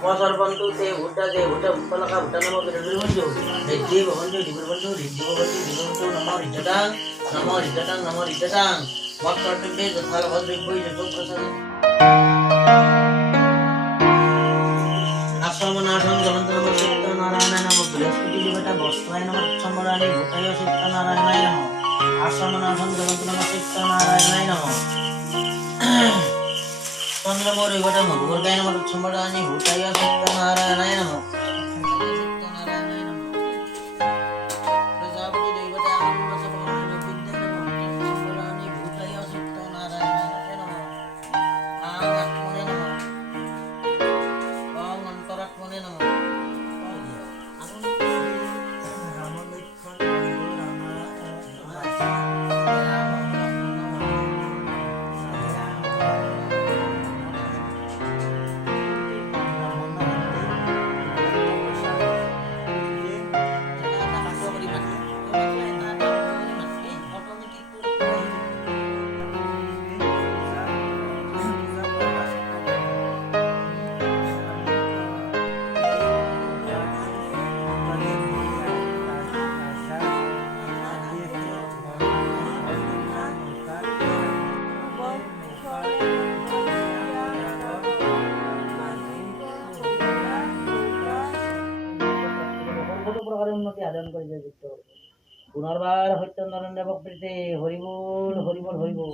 অপসর বন্ধু তে ভুটা উপলকা ভুটা নম বিরুল বন্ধু রিদ্ধি বন্ধু দিগুর বন্ধু রিদ্ধি বন্ধু দিগুর বন্ধু নম রিদ্ধতাং মক্কটুবে যথাল ভদ্রিবৈ যতু প্রসাদ আশ্রমনাথং জ্বলন্ত নম সত্য নারায়ণায় নম বৃহস্পতি দেবতা বস্ত্রায় নম সম্বরাণী ভূতায় সত্য নারায়ণায় নম আশ্রমনাথং জ্বলন্ত নম সত্য নারায়ণায় নম চন্দ্রমৌর দেবতা মধুবর্গায় নম সম্বরাণী ভূতায় সত্য নারায়ণায় নম প্রজাপতি দেবতা আনন্দ বিদ্যায় নম সম্বরাণী ভূতায় সত্য নারায়ণায় নম আত্মনে নম ওম অন্তরাত্মনে নম প্রকারের উন্নতি সাধন করিবে পুনর্বার সত্যনারায়ণ দেবক প্রীতি হরিবোল হরিবোল হরিবোল।